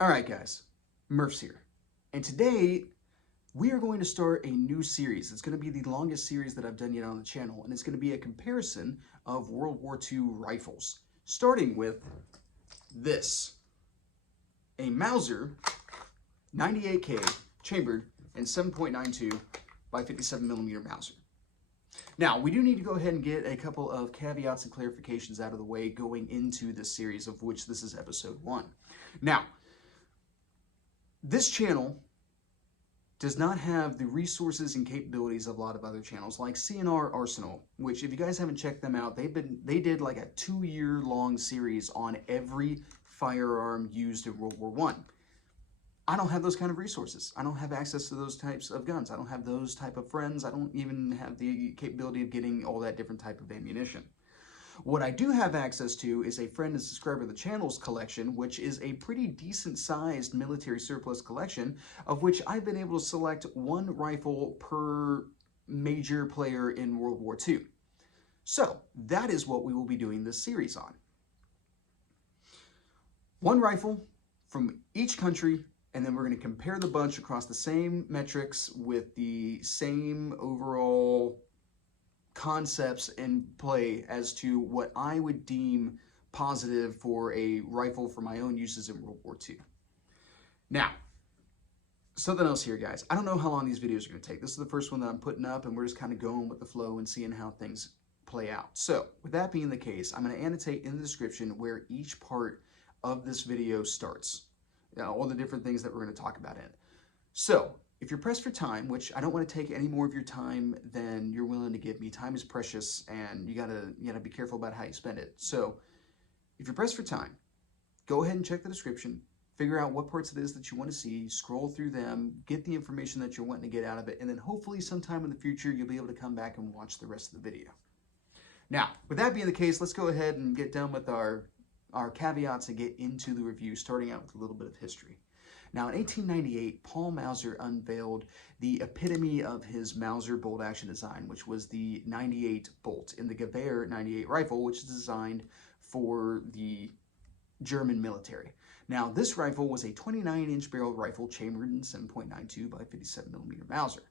All right, guys, Murph's here. And today we are going to start a new series. It's going to be the longest series that I've done yet on the channel, and it's going to be a comparison of World War II rifles, starting with this, a Mauser 98K chambered in 7.92 by 57 millimeter Mauser. Now, we do need to go ahead and get a couple of caveats and clarifications out of the way going into this series, of which this is episode 1. Now, this channel does not have the resources and capabilities of a lot of other channels like CNR Arsenal, which if you guys haven't checked them out, they did like a 2-year-long series on every firearm used in World War I. I don't have those kind of resources. I don't have access to those types of guns. I don't have those type of friends. I don't even have the capability of getting all that different type of ammunition. What I do have access to is a friend and subscriber of the channel's collection, which is a pretty decent sized military surplus collection, of which I've been able to select one rifle per major player in World War II. So that is what we will be doing this series on. One rifle from each country, and then we're going to compare the bunch across the same metrics with the same overall concepts in play as to what I would deem positive for a rifle for my own uses in World War II. Now, something else here, guys. I don't know how long these videos are going to take. This is the first one that I'm putting up, and we're just kind of going with the flow and seeing how things play out. So, with that being the case, I'm going to annotate in the description where each part of this video starts. All the different things that we're going to talk about in it. So, if you're pressed for time, which I don't want to take any more of your time than you're willing to give me, time is precious, and you gotta be careful about how you spend it. So, if you're pressed for time, go ahead and check the description, figure out what parts it is that you want to see, scroll through them, get the information that you're wanting to get out of it, and then hopefully sometime in the future you'll be able to come back and watch the rest of the video. Now, with that being the case, let's go ahead and get done with our caveats and get into the review, starting out with a little bit of history. Now, in 1898, Paul Mauser unveiled the epitome of his Mauser bolt-action design, which was the 98 bolt in the Gewehr 98 rifle, which is designed for the German military. Now, this rifle was a 29-inch barrel rifle chambered in 7.92 by 57 millimeter Mauser,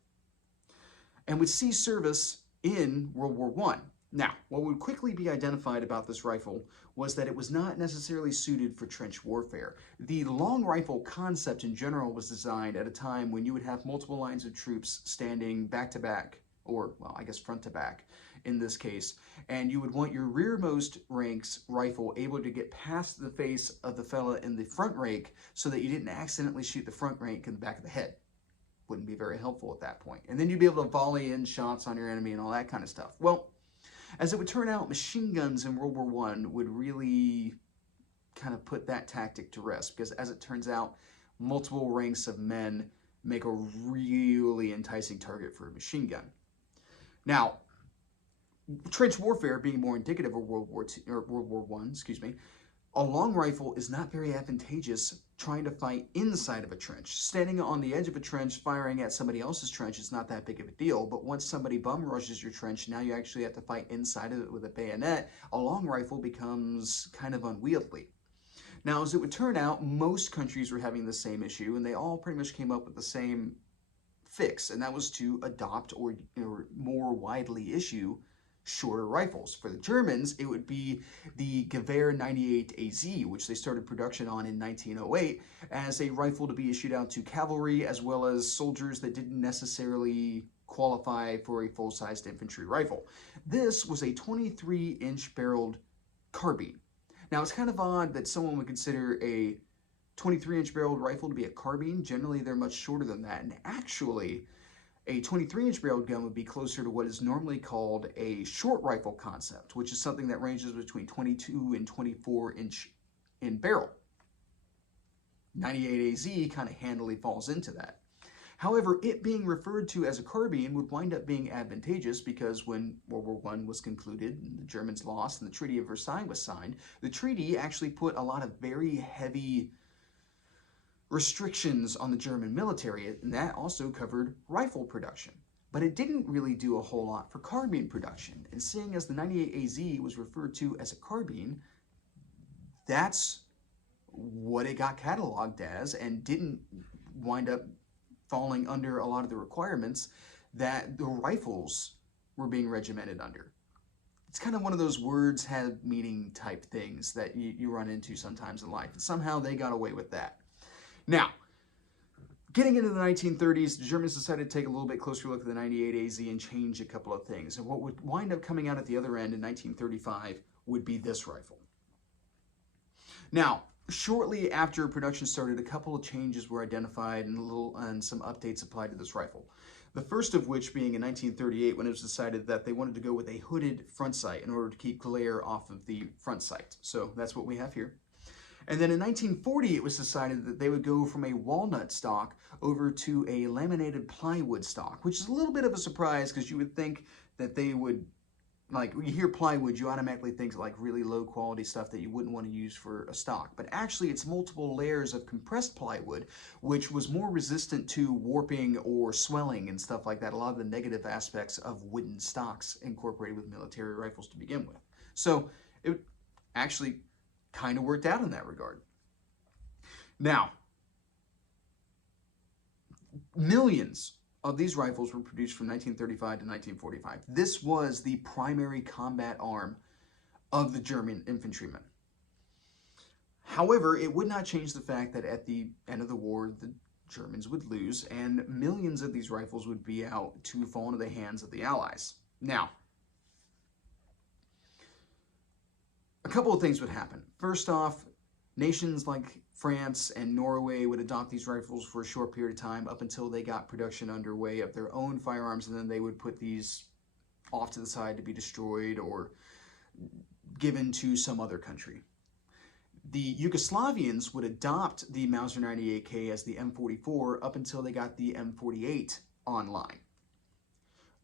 and would see service in World War I. Now, what would quickly be identified about this rifle was that it was not necessarily suited for trench warfare. The long rifle concept in general was designed at a time when you would have multiple lines of troops standing back to back, or, well, I guess front to back in this case, and you would want your rearmost rank's rifle able to get past the face of the fella in the front rank so that you didn't accidentally shoot the front rank in the back of the head. Wouldn't be very helpful at that point. And then you'd be able to volley in shots on your enemy and all that kind of stuff. Well, as it would turn out, machine guns in World War I would really kind of put that tactic to rest, because as it turns out, multiple ranks of men make a really enticing target for a machine gun. Now, trench warfare being more indicative of World War I, a long rifle is not very advantageous trying to fight inside of a trench. Standing on the edge of a trench firing at somebody else's trench is not that big of a deal, but once somebody bum rushes your trench, now you actually have to fight inside of it with a bayonet. A long rifle becomes kind of unwieldy. Now, as it would turn out, most countries were having the same issue, and they all pretty much came up with the same fix, and that was to adopt or more widely issue shorter rifles. For the Germans, it would be the Gewehr 98 AZ, which they started production on in 1908 as a rifle to be issued out to cavalry as well as soldiers that didn't necessarily qualify for a full-sized infantry rifle. This was a 23-inch barreled carbine. Now, it's kind of odd that someone would consider a 23-inch barreled rifle to be a carbine. Generally, they're much shorter than that, and actually, a 23-inch barreled gun would be closer to what is normally called a short rifle concept, which is something that ranges between 22 and 24 inch in barrel. 98 AZ kind of handily falls into that. However, it being referred to as a carbine would wind up being advantageous, because when World War I was concluded and the Germans lost and the Treaty of Versailles was signed, the treaty actually put a lot of very heavy restrictions on the German military, and that also covered rifle production. But it didn't really do a whole lot for carbine production. And seeing as the 98 AZ was referred to as a carbine, that's what it got cataloged as and didn't wind up falling under a lot of the requirements that the rifles were being regimented under. It's kind of one of those words have meaning type things that you run into sometimes in life, and somehow they got away with that. Now, getting into the 1930s, the Germans decided to take a little bit closer look at the 98 AZ and change a couple of things. And what would wind up coming out at the other end in 1935 would be this rifle. Now, shortly after production started, a couple of changes were identified and some updates applied to this rifle. The first of which being in 1938, when it was decided that they wanted to go with a hooded front sight in order to keep glare off of the front sight. So that's what we have here. And then in 1940, it was decided that they would go from a walnut stock over to a laminated plywood stock, which is a little bit of a surprise because you would think that they would, like, when you hear plywood, you automatically think like really low quality stuff that you wouldn't want to use for a stock. But actually, it's multiple layers of compressed plywood, which was more resistant to warping or swelling and stuff like that. A lot of the negative aspects of wooden stocks incorporated with military rifles to begin with. So it actually kind of worked out in that regard. Now, millions of these rifles were produced from 1935 to 1945. This was the primary combat arm of the German infantrymen. However, it would not change the fact that at the end of the war, the Germans would lose, and millions of these rifles would be out to fall into the hands of the Allies. Now, a couple of things would happen. First off, nations like France and Norway would adopt these rifles for a short period of time up until they got production underway of their own firearms, and then they would put these off to the side to be destroyed or given to some other country. The Yugoslavians would adopt the Mauser 98K as the M44 up until they got the M48 online.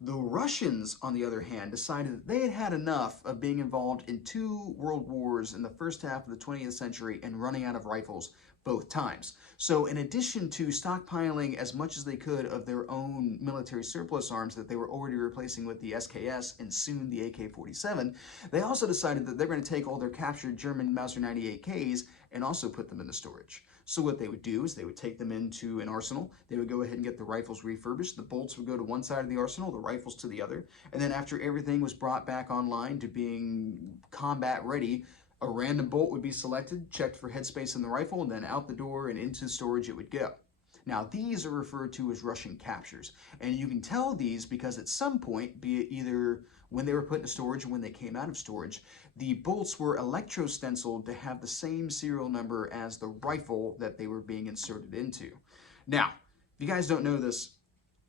The Russians, on the other hand, decided that they had had enough of being involved in 2 world wars in the first half of the 20th century and running out of rifles both times. So in addition to stockpiling as much as they could of their own military surplus arms that they were already replacing with the SKS and soon the AK-47, they also decided that they're going to take all their captured German Mauser 98Ks and also put them into storage. So what they would do is they would take them into an arsenal. They would go ahead and get the rifles refurbished. The bolts would go to one side of the arsenal, the rifles to the other. And then after everything was brought back online to being combat ready, a random bolt would be selected, checked for headspace in the rifle, and then out the door and into storage it would go. Now, these are referred to as Russian captures. And you can tell these because at some point, be it either when they were put into storage or when they came out of storage, the bolts were electro-stenciled to have the same serial number as the rifle that they were being inserted into. Now, if you guys don't know this,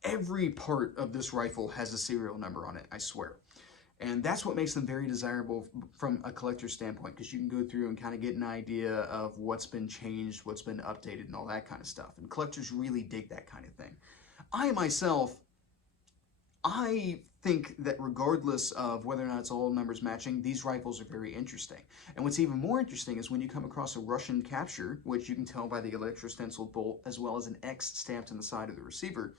every part of this rifle has a serial number on it, I swear. And that's what makes them very desirable from a collector's standpoint, because you can go through and kind of get an idea of what's been changed, what's been updated, and all that kind of stuff. And collectors really dig that kind of thing. I think that regardless of whether or not it's all numbers matching, these rifles are very interesting. And what's even more interesting is when you come across a Russian capture, which you can tell by the electro-stenciled bolt as well as an X stamped on the side of the receiver,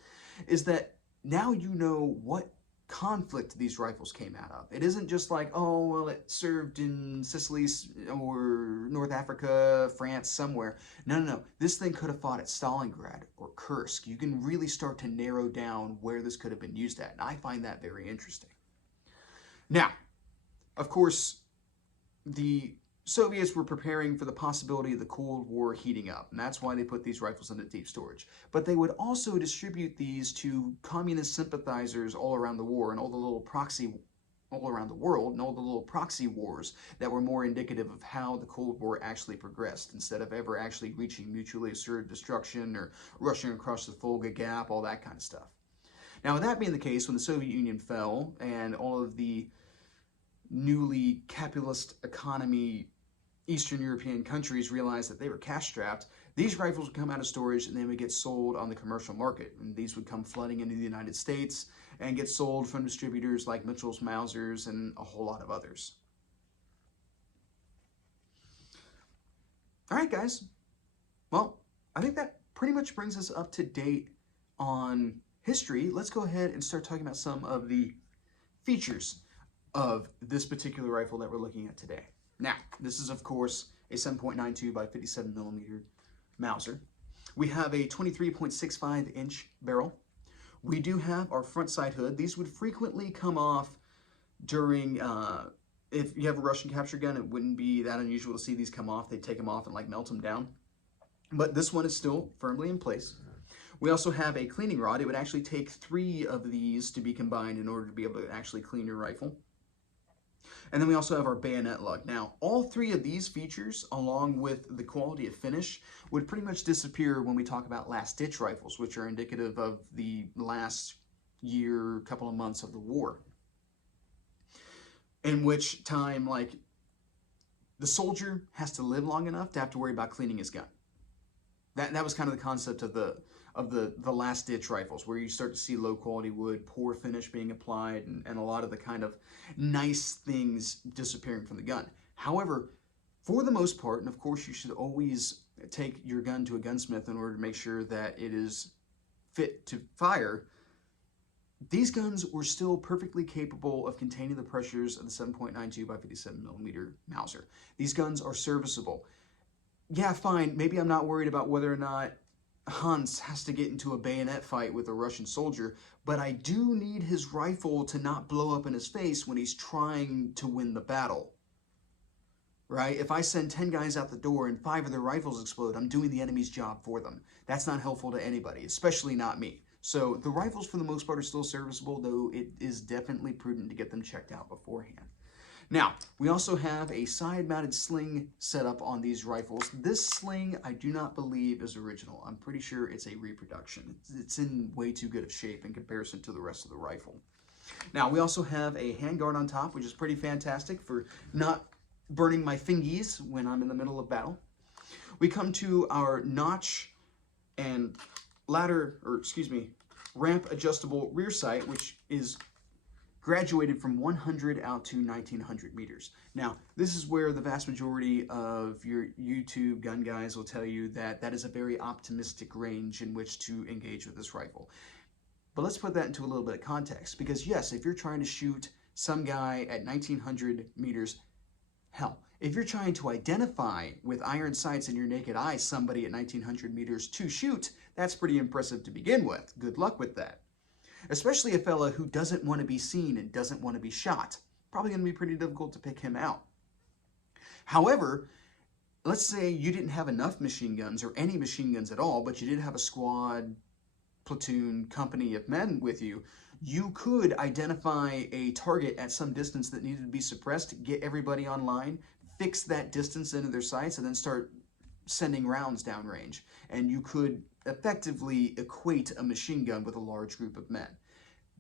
is that now you know what conflict these rifles came out of. It isn't just like, oh, well, it served in Sicily or North Africa, France, somewhere. No. This thing could have fought at Stalingrad or Kursk. You can really start to narrow down where this could have been used at, and I find that very interesting. Now, of course, the Soviets were preparing for the possibility of the Cold War heating up, and that's why they put these rifles into deep storage. But they would also distribute these to communist sympathizers all around the war and all the little proxy all around the world and all the little proxy wars that were more indicative of how the Cold War actually progressed instead of ever actually reaching mutually assured destruction or rushing across the Volga Gap, all that kind of stuff. Now, with that being the case, when the Soviet Union fell and all of the newly capitalist economy Eastern European countries realized that they were cash-strapped, these rifles would come out of storage and they would get sold on the commercial market. And these would come flooding into the United States and get sold from distributors like Mitchell's, Mausers, and a whole lot of others. All right, guys. Well, I think that pretty much brings us up to date on history. Let's go ahead and start talking about some of the features of this particular rifle that we're looking at today. Now, this is, of course, a 7.92 by 57 millimeter Mauser. We have a 23.65 inch barrel. We do have our front sight hood. These would frequently come off during, if you have a Russian capture gun, it wouldn't be that unusual to see these come off. They take them off and like melt them down. But this one is still firmly in place. We also have a cleaning rod. It would actually take 3 of these to be combined in order to be able to actually clean your rifle. And then we also have our bayonet lug. Now, all 3 of these features, along with the quality of finish, would pretty much disappear when we talk about last-ditch rifles, which are indicative of the last year, couple of months of the war. In which time, like, the soldier has to live long enough to have to worry about cleaning his gun. That was kind of the concept of the last-ditch rifles, where you start to see low-quality wood, poor finish being applied, and a lot of the kind of nice things disappearing from the gun. However, for the most part, and of course you should always take your gun to a gunsmith in order to make sure that it is fit to fire, these guns were still perfectly capable of containing the pressures of the 7.92 by 57 millimeter Mauser. These guns are serviceable. Yeah, fine, maybe I'm not worried about whether or not Hans has to get into a bayonet fight with a Russian soldier, but I do need his rifle to not blow up in his face when he's trying to win the battle. Right? If I send 10 guys out the door and 5 of their rifles explode, I'm doing the enemy's job for them. That's not helpful to anybody, especially not me. So the rifles for the most part are still serviceable, though it is definitely prudent to get them checked out beforehand. Now, we also have a side-mounted sling setup on these rifles. This sling, I do not believe is original. I'm pretty sure it's a reproduction. It's in way too good of shape in comparison to the rest of the rifle. Now, we also have a handguard on top, which is pretty fantastic for not burning my fingies when I'm in the middle of battle. We come to our notch and ramp adjustable rear sight, which is graduated from 100 out to 1900 meters. Now, this is where the vast majority of your YouTube gun guys will tell you that that is a very optimistic range in which to engage with this rifle. But let's put that into a little bit of context, because yes, if you're trying to shoot some guy at 1900 meters, hell, if you're trying to identify with iron sights in your naked eye somebody at 1900 meters to shoot, that's pretty impressive to begin with. Good luck with that. Especially a fella who doesn't want to be seen and doesn't want to be shot. Probably going to be pretty difficult to pick him out. However, let's say you didn't have enough machine guns or any machine guns at all, but you did have a squad, platoon, company of men with you. You could identify a target at some distance that needed to be suppressed, get everybody online, fix that distance into their sights, and then start sending rounds downrange. And you could effectively equate a machine gun with a large group of men.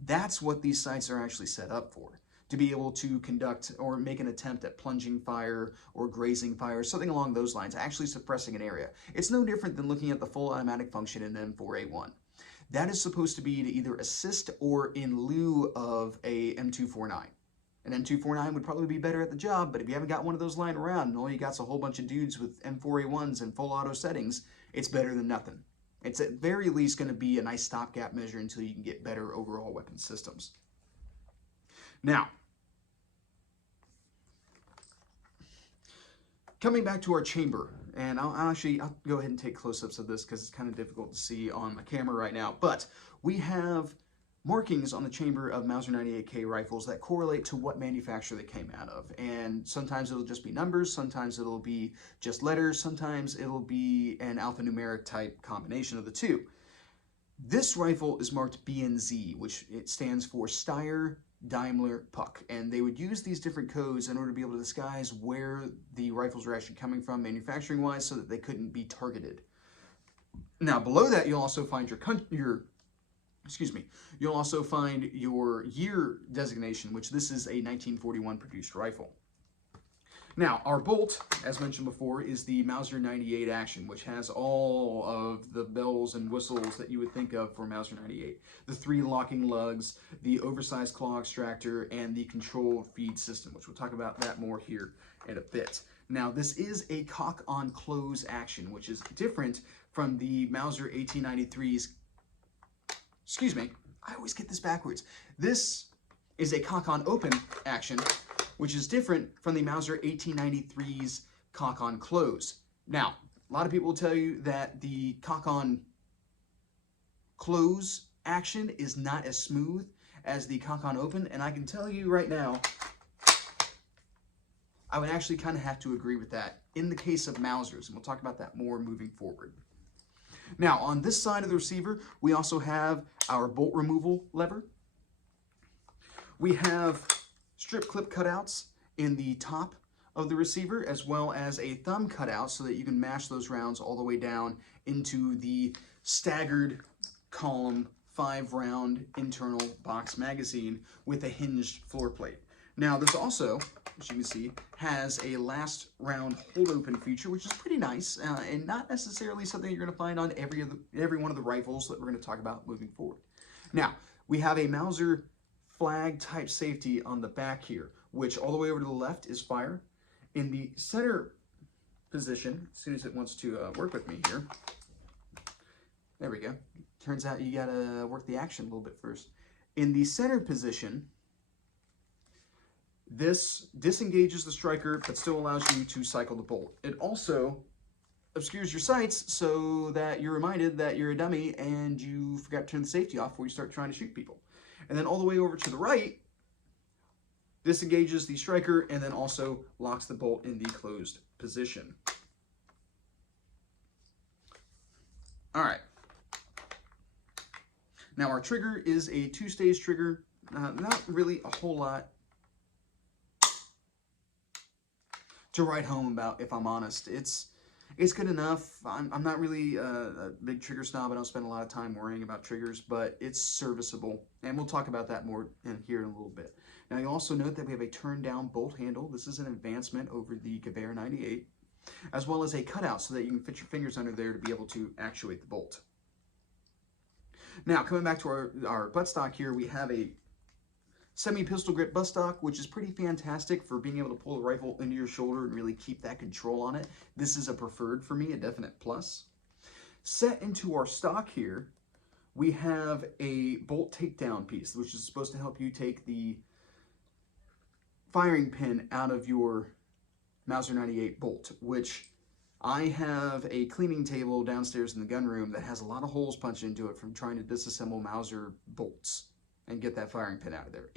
That's what these sights are actually set up for, to be able to conduct or make an attempt at plunging fire or grazing fire, something along those lines, actually suppressing an area. It's no different than looking at the full automatic function in M4A1. That is supposed to be to either assist or in lieu of a M249. An M249 would probably be better at the job, but if you haven't got one of those lying around and all you got's a whole bunch of dudes with M4A1s and full auto settings, it's better than nothing. It's at very least going to be a nice stopgap measure until you can get better overall weapon systems. Now, coming back to our chamber, and I'll go ahead and take close-ups of this because it's kind of difficult to see on my camera right now, but we have markings on the chamber of Mauser 98K rifles that correlate to what manufacturer they came out of. And sometimes it'll just be numbers, sometimes it'll be just letters, sometimes it'll be an alphanumeric type combination of the two. This rifle is marked BNZ, which it stands for Steyr, Daimler, Puck. And they would use these different codes in order to be able to disguise where the rifles were actually coming from manufacturing-wise so that they couldn't be targeted. Now, below that, you'll also find you'll also find your year designation, which this is a 1941 produced rifle. Now, our bolt, as mentioned before, is the Mauser 98 Action, which has all of the bells and whistles that you would think of for Mauser 98. The 3 locking lugs, the oversized claw extractor, and the controlled feed system, which we'll talk about that more here in a bit. Now, this is a cock-on-close action, which is different from the Mauser 1893's. Excuse me, I always get this backwards. This is a cock-on-open action, which is different from the Mauser 1893's cock on close. Now, a lot of people will tell you that the cock on close action is not as smooth as the cock on open, and I can tell you right now, I would actually kind of have to agree with that in the case of Mausers, and we'll talk about that more moving forward. Now, on this side of the receiver, we also have our bolt removal lever. We have strip clip cutouts in the top of the receiver, as well as a thumb cutout so that you can mash those rounds all the way down into the staggered column 5-round internal box magazine with a hinged floor plate. Now, this also, as you can see, has a last round hold open feature, which is pretty nice, and not necessarily something you're going to find on every one of the rifles that we're going to talk about moving forward. Now, we have a Mauser flag type safety on the back here, which all the way over to the left is fire. In the center position, as soon as it wants to work with me here, there we go. Turns out you gotta work the action a little bit first. In the center position, this disengages the striker, but still allows you to cycle the bolt. It also obscures your sights so that you're reminded that you're a dummy and you forgot to turn the safety off before you start trying to shoot people. And then all the way over to the right, disengages the striker and then also locks the bolt in the closed position. All right. Now our trigger is a 2-stage trigger. Not really a whole lot to write home about, if I'm honest. It's good enough. I'm not really a big trigger snob. I don't spend a lot of time worrying about triggers, but it's serviceable. And we'll talk about that more here in a little bit. Now, you'll also note that we have a turn-down bolt handle. This is an advancement over the Gewehr 98, as well as a cutout so that you can fit your fingers under there to be able to actuate the bolt. Now, coming back to our buttstock here, we have a semi-pistol grip buttstock, which is pretty fantastic for being able to pull the rifle into your shoulder and really keep that control on it. This is a preferred for me, a definite plus. Set into our stock here, we have a bolt takedown piece, which is supposed to help you take the firing pin out of your Mauser 98 bolt, which I have a cleaning table downstairs in the gun room that has a lot of holes punched into it from trying to disassemble Mauser bolts and get that firing pin out of there.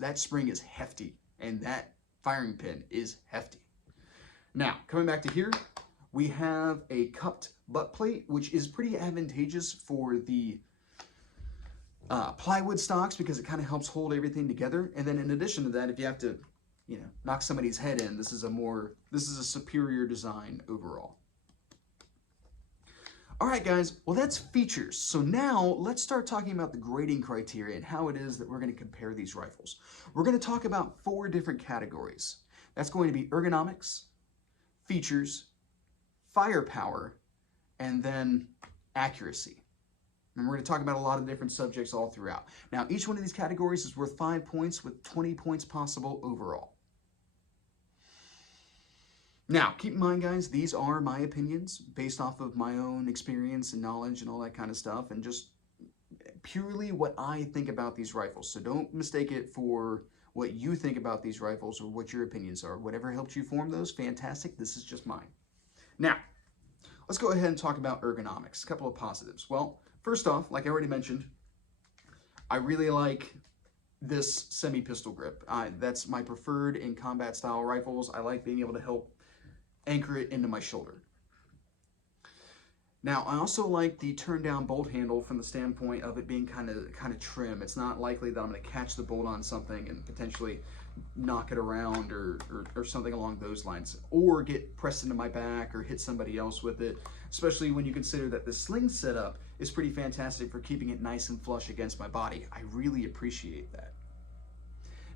That spring is hefty, and that firing pin is hefty. Now, coming back to here, we have a cupped butt plate, which is pretty advantageous for the plywood stocks because it kind of helps hold everything together. And then in addition to that, if you have to, knock somebody's head in, this is a superior design overall. All right, guys, well, that's features. So now let's start talking about the grading criteria and how it is that we're going to compare these rifles. We're going to talk about 4 different categories. That's going to be ergonomics, features, firepower, and then accuracy. And we're going to talk about a lot of different subjects all throughout. Now, each one of these categories is worth 5 points with 20 points possible overall. Now, keep in mind, guys, these are my opinions based off of my own experience and knowledge and all that kind of stuff, and just purely what I think about these rifles. So don't mistake it for what you think about these rifles or what your opinions are. Whatever helped you form those, fantastic. This is just mine. Now, let's go ahead and talk about ergonomics. A couple of positives. Well, first off, like I already mentioned, I really like this semi-pistol grip. That's my preferred in combat style rifles. I like being able to help anchor it into my shoulder. Now, I also like the turn down bolt handle from the standpoint of it being kind of trim. It's not likely that I'm going to catch the bolt on something and potentially knock it around or something along those lines, or get pressed into my back or hit somebody else with it, especially when you consider that the sling setup is pretty fantastic for keeping it nice and flush against my body. I really appreciate that.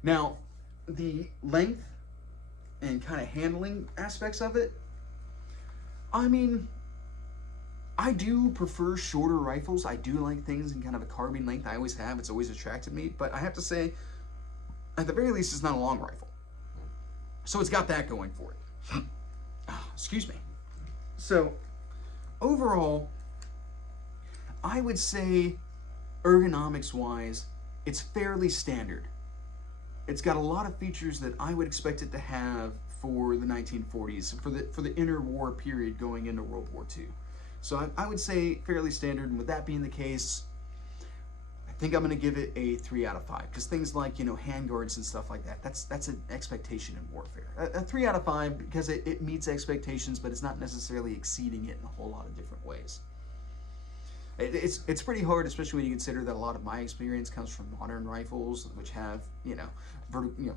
Now, the length and kind of handling aspects of it, I mean, I do prefer shorter rifles. I do like things in kind of a carbine length. I always have. It's always attracted me. But I have to say, at the very least, it's not a long rifle. So it's got that going for it. Excuse me. So overall, I would say ergonomics-wise, it's fairly standard. It's got a lot of features that I would expect it to have for the 1940s, for the interwar period going into World War II. So I would say fairly standard, and with that being the case, I think I'm going to give it a 3 out of 5, because things like, you know, handguards and stuff like that, that's an expectation in warfare. A 3 out of 5 because it meets expectations, but it's not necessarily exceeding it in a whole lot of different ways. It's pretty hard, especially when you consider that a lot of my experience comes from modern rifles, which have, you know,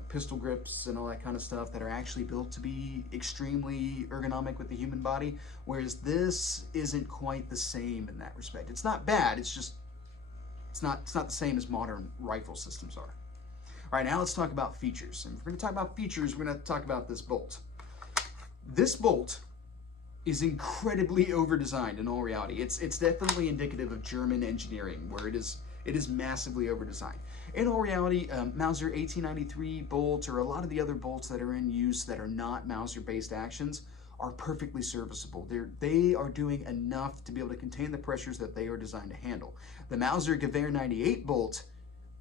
pistol grips and all that kind of stuff that are actually built to be extremely ergonomic with the human body, whereas this isn't quite the same in that respect. It's not bad, it's just it's not the same as modern rifle systems are. All right, now let's talk about features. And if we're going to talk about features, we're going to talk about this bolt. This bolt is incredibly over-designed in all reality. It's definitely indicative of German engineering, where it is massively over-designed. In all reality, Mauser 1893 bolts, or a lot of the other bolts that are in use that are not Mauser-based actions, are perfectly serviceable. They are doing enough to be able to contain the pressures that they are designed to handle. The Mauser Gewehr 98 bolt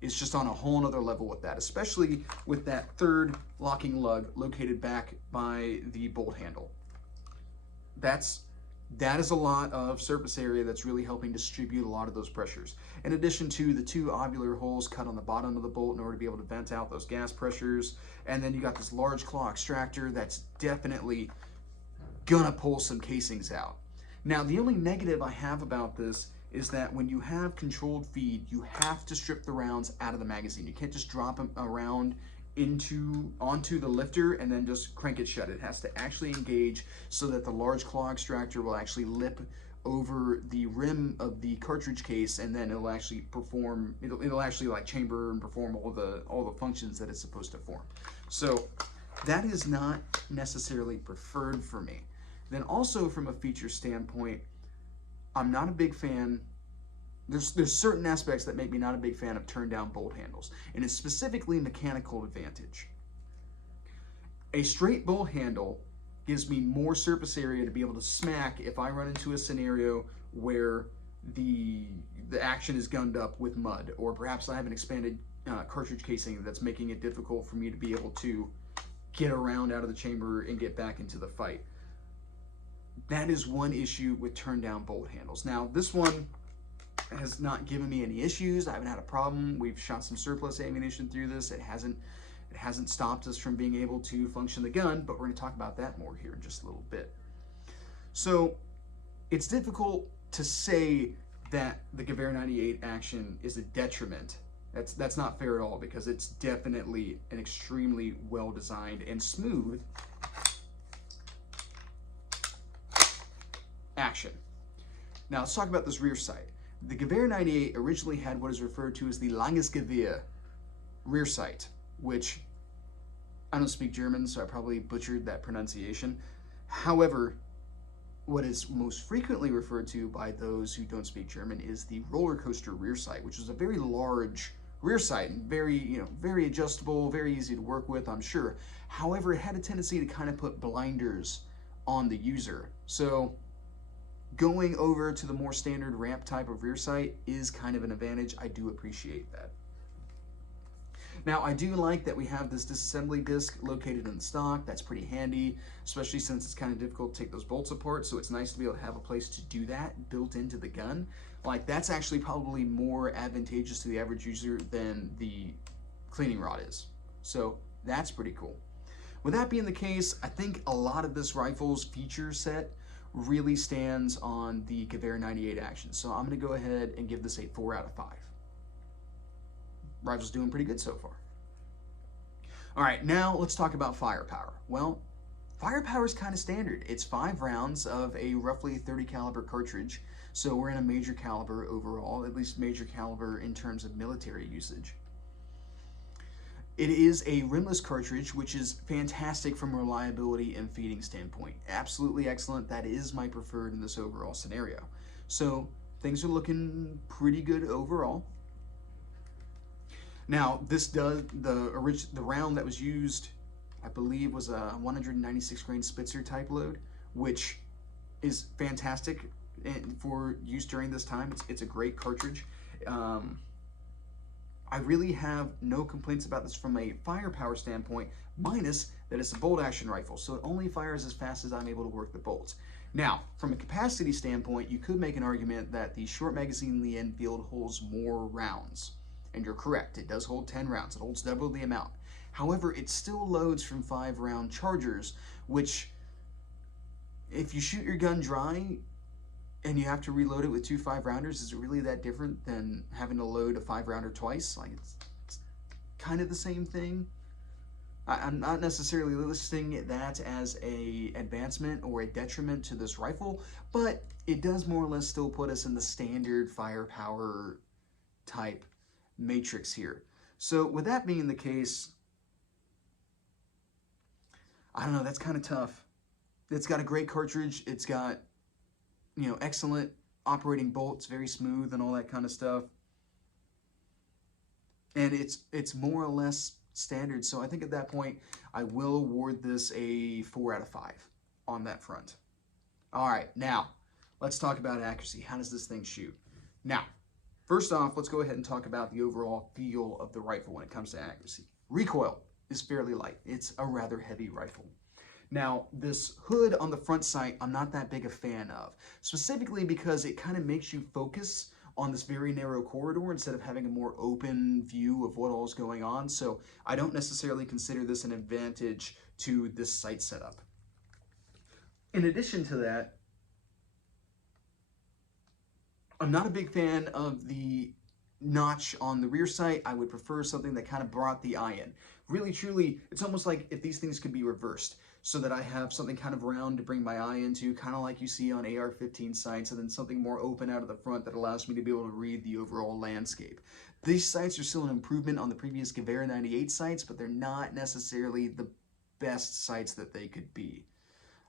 is just on a whole nother level with that, especially with that third locking lug located back by the bolt handle. That is a lot of surface area that's really helping distribute a lot of those pressures. In addition to the 2 ovular holes cut on the bottom of the bolt in order to be able to vent out those gas pressures. And then you got this large claw extractor that's definitely gonna pull some casings out. Now, the only negative I have about this is that when you have controlled feed, you have to strip the rounds out of the magazine. You can't just drop them around onto the lifter and then just crank it shut. It has to actually engage so that the large claw extractor will actually lip over the rim of the cartridge case, and then it'll actually perform, it'll actually like chamber and perform all the functions that it's supposed to form. So that is not necessarily preferred for me. Then also from a feature standpoint, I'm not a big fan. There's certain aspects that make me not a big fan of turn down bolt handles, and it's specifically mechanical advantage. A straight bolt handle gives me more surface area to be able to smack if I run into a scenario where the action is gunned up with mud, or perhaps I have an expanded cartridge casing that's making it difficult for me to be able to get around out of the chamber and get back into the fight. That is one issue with turn down bolt handles. Now, this one has not given me any issues. I haven't had a problem. We've shot some surplus ammunition through this. It hasn't stopped us from being able to function the gun, but we're going to talk about that more here in just a little bit. So it's difficult to say that the Gewehr 98 action is a detriment. That's not fair at all, because it's definitely an extremely well designed and smooth action. Now let's talk about this rear sight. The Gewehr 98 originally had what is referred to as the Langes Gewehr rear sight, which I don't speak German, so I probably butchered that pronunciation. However, what is most frequently referred to by those who don't speak German is the roller coaster rear sight, which is a very large rear sight and very adjustable, very easy to work with, I'm sure. However, it had a tendency to kind of put blinders on the user. So going over to the more standard ramp type of rear sight is kind of an advantage. I do appreciate that. Now, I do like that we have this disassembly disc located in the stock. That's pretty handy, especially since it's kind of difficult to take those bolts apart. So it's nice to be able to have a place to do that built into the gun. Like, that's actually probably more advantageous to the average user than the cleaning rod is. So that's pretty cool. With that being the case, I think a lot of this rifle's feature set really stands on the Gewehr 98 action. So I'm going to go ahead and give this a 4 out of 5. Rifle's doing pretty good so far. All right, now let's talk about firepower. Well, firepower is kind of standard. It's 5 rounds of a roughly 30 caliber cartridge. So we're in a major caliber overall, at least major caliber in terms of military usage. It is a rimless cartridge, which is fantastic from a reliability and feeding standpoint. Absolutely excellent. That is my preferred in this overall scenario. So things are looking pretty good overall. Now, this does, the round that was used, I believe, was a 196 grain Spitzer type load, which is fantastic for use during this time. It's a great cartridge. I really have no complaints about this from a firepower standpoint, minus that it's a bolt action rifle, so it only fires as fast as I'm able to work the bolts. Now, from a capacity standpoint, you could make an argument that the short magazine Lee Enfield holds more rounds. And you're correct, it does hold 10 rounds. It holds double the amount. However, it still loads from 5-round chargers, which, if you shoot your gun dry and you have to reload it with 2 5-rounders, is it really that different than having to load a 5-rounder twice? Like, it's kind of the same thing. I'm not necessarily listing that as a advancement or a detriment to this rifle, but it does more or less still put us in the standard firepower type matrix here. So with that being the case, I don't know, that's kind of tough. It's got a great cartridge. It's got, you know, excellent operating bolts, very smooth and all that kind of stuff. And it's more or less standard. So I think at that point, I will award this a 4 out of 5 on that front. All right, now let's talk about accuracy. How does this thing shoot? Now, first off, let's go ahead and talk about the overall feel of the rifle when it comes to accuracy. Recoil is fairly light. It's a rather heavy rifle. Now, this hood on the front sight, I'm not that big a fan of, specifically because it kind of makes you focus on this very narrow corridor instead of having a more open view of what all is going on. So I don't necessarily consider this an advantage to this sight setup. In addition to that, I'm not a big fan of the notch on the rear sight. I would prefer something that kind of brought the eye in. Really, truly, it's almost like if these things could be reversed so that I have something kind of round to bring my eye into, kind of like you see on AR-15 sights, and then something more open out of the front that allows me to be able to read the overall landscape. These sights are still an improvement on the previous Gewehr 98 sights, but they're not necessarily the best sights that they could be.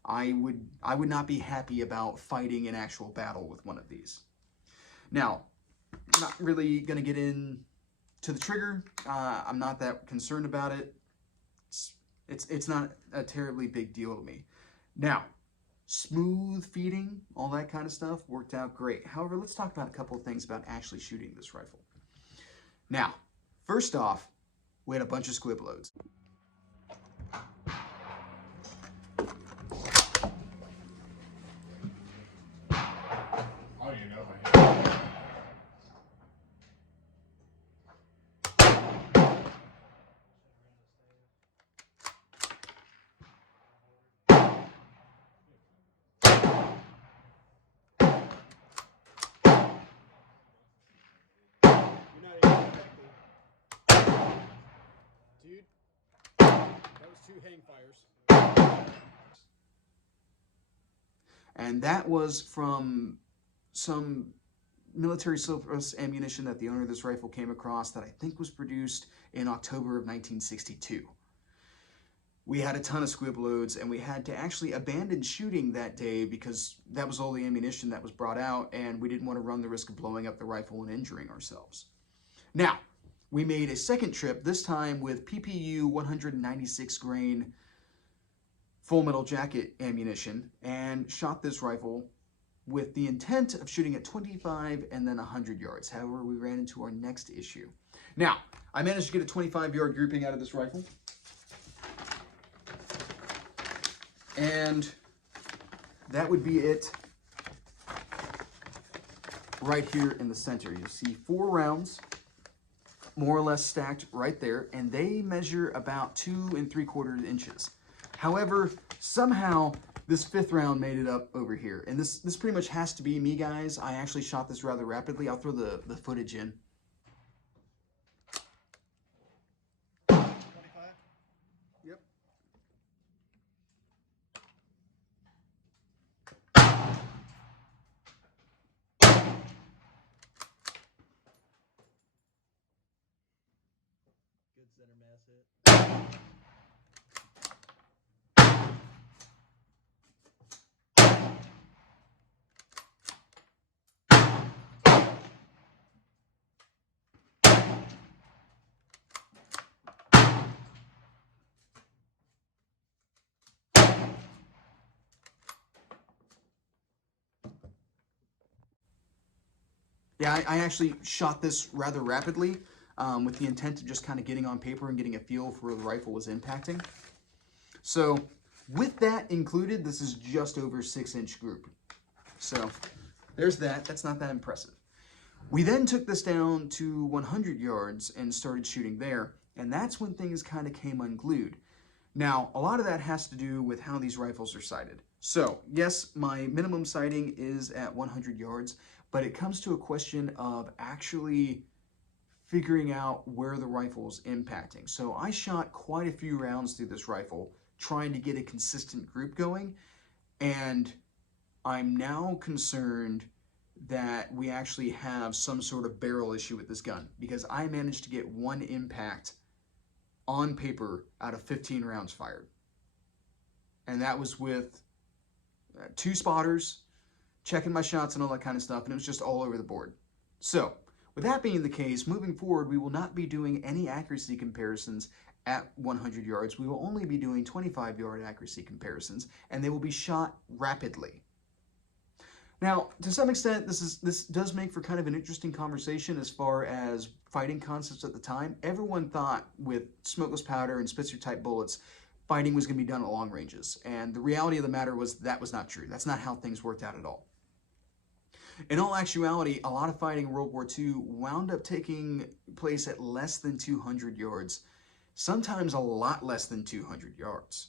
I would not be happy about fighting an actual battle with one of these. Now, I'm not really going to get into the trigger. I'm not that concerned about it. It's not a terribly big deal to me. Now, smooth feeding, all that kind of stuff worked out great. However, let's talk about a couple of things about actually shooting this rifle. Now, first off, we had a bunch of squib loads. Dude, that was 2 hang fires. And that was from some military surplus ammunition that the owner of this rifle came across that I think was produced in October of 1962. We had a ton of squib loads, and we had to actually abandon shooting that day because that was all the ammunition that was brought out, and we didn't want to run the risk of blowing up the rifle and injuring ourselves. Now, we made a second trip, this time with PPU 196 grain full metal jacket ammunition, and shot this rifle with the intent of shooting at 25 and then 100 yards. However, we ran into our next issue. Now, I managed to get a 25-yard grouping out of this rifle. And that would be it right here in the center. You'll see 4 rounds, more or less stacked right there, and they measure about 2 3/4 inches. However, somehow this 5th round made it up over here. And this pretty much has to be me, guys. I actually shot this rather rapidly. I'll throw the footage in. 25? Yep. Good center mass hit. Yeah, I actually shot this rather rapidly. with the intent of just kind of getting on paper and getting a feel for where the rifle was impacting. So with that included, this is just over 6-inch group. So there's that. That's not that impressive. We then took this down to 100 yards and started shooting there, and that's when things kind of came unglued. Now, a lot of that has to do with how these rifles are sighted. So, yes, my minimum sighting is at 100 yards, but it comes to a question of actually figuring out where the rifle is impacting. So I shot quite a few rounds through this rifle, trying to get a consistent group going, and I'm now concerned that we actually have some sort of barrel issue with this gun, because I managed to get 1 impact on paper out of 15 rounds fired. And that was with 2 spotters, checking my shots and all that kind of stuff, and it was just all over the board. So, with that being the case, moving forward, we will not be doing any accuracy comparisons at 100 yards. We will only be doing 25-yard accuracy comparisons, and they will be shot rapidly. Now, to some extent, this does make for kind of an interesting conversation as far as fighting concepts at the time. Everyone thought with smokeless powder and Spitzer-type bullets, fighting was going to be done at long ranges. And the reality of the matter was that was not true. That's not how things worked out at all. In all actuality, a lot of fighting in World War II wound up taking place at less than 200 yards, sometimes a lot less than 200 yards.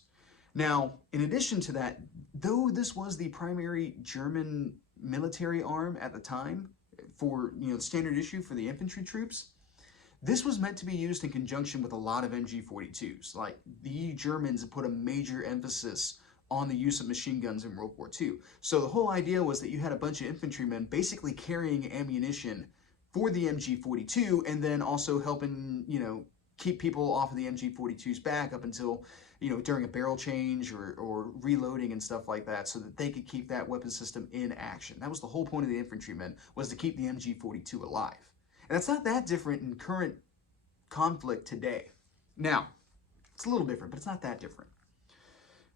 Now, in addition to that, though this was the primary German military arm at the time for, the standard issue for the infantry troops, this was meant to be used in conjunction with a lot of MG42s. Like, the Germans put a major emphasis on the use of machine guns in World War II. So the whole idea was that you had a bunch of infantrymen basically carrying ammunition for the MG42 and then also helping, keep people off of the MG42's back up until, during a barrel change or reloading and stuff like that, so that they could keep that weapon system in action. That was the whole point of the infantrymen, was to keep the MG42 alive. And it's not that different in current conflict today. Now, it's a little different, but it's not that different.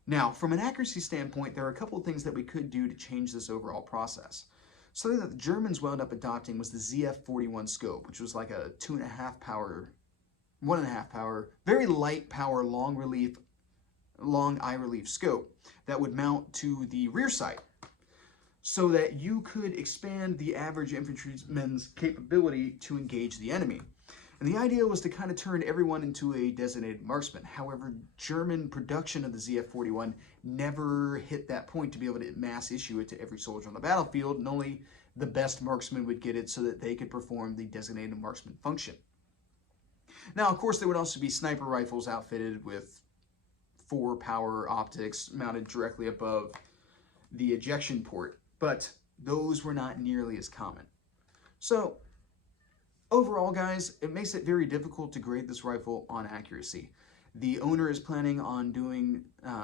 Now, from an accuracy standpoint, there are a couple of things that we could do to change this overall process. Something that the Germans wound up adopting was the ZF41 scope, which was like a 2.5 power, 1.5 power, very light power, long eye relief scope that would mount to the rear sight, so that you could expand the average infantryman's capability to engage the enemy. And the idea was to kind of turn everyone into a designated marksman. However, German production of the ZF41 never hit that point to be able to mass issue it to every soldier on the battlefield, and only the best marksmen would get it so that they could perform the designated marksman function. Now, of course, there would also be sniper rifles outfitted with 4-power optics mounted directly above the ejection port, but those were not nearly as common. So, overall, guys, it makes it very difficult to grade this rifle on accuracy. The owner is planning on doing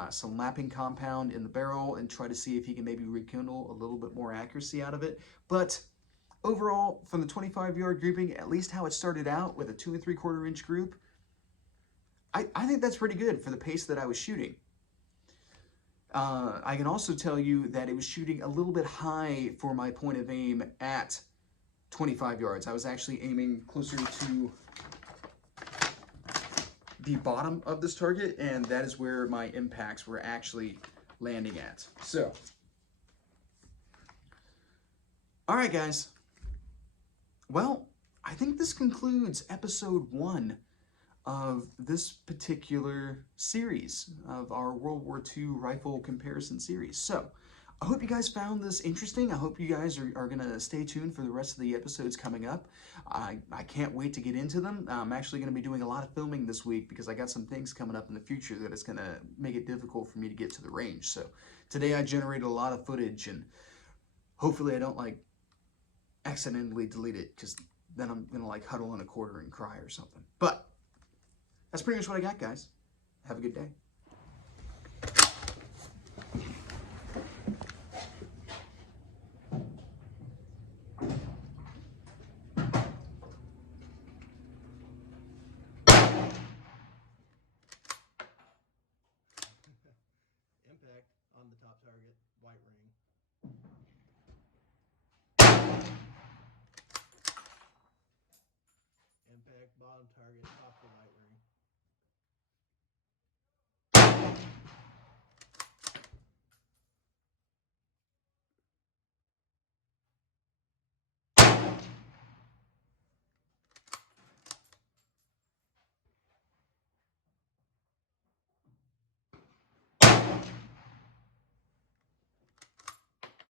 some lapping compound in the barrel and try to see if he can maybe rekindle a little bit more accuracy out of it. But overall, from the 25-yard grouping, at least how it started out with a 2 3/4 inch group, I think that's pretty good for the pace that I was shooting. I can also tell you that it was shooting a little bit high for my point of aim at 25 yards. I was actually aiming closer to the bottom of this target, and that is where my impacts were actually landing at. So, all right, guys. Well, I think this concludes episode 1 of this particular series of our World War II rifle comparison series. So, I hope you guys found this interesting. I hope you guys are going to stay tuned for the rest of the episodes coming up. I can't wait to get into them. I'm actually going to be doing a lot of filming this week because I got some things coming up in the future that is going to make it difficult for me to get to the range. So today I generated a lot of footage, and hopefully I don't accidentally delete it, because then I'm going to huddle in a corner and cry or something. But that's pretty much what I got, guys. Have a good day. Impact on the top target, white ring. Impact bottom target, top of the light ring.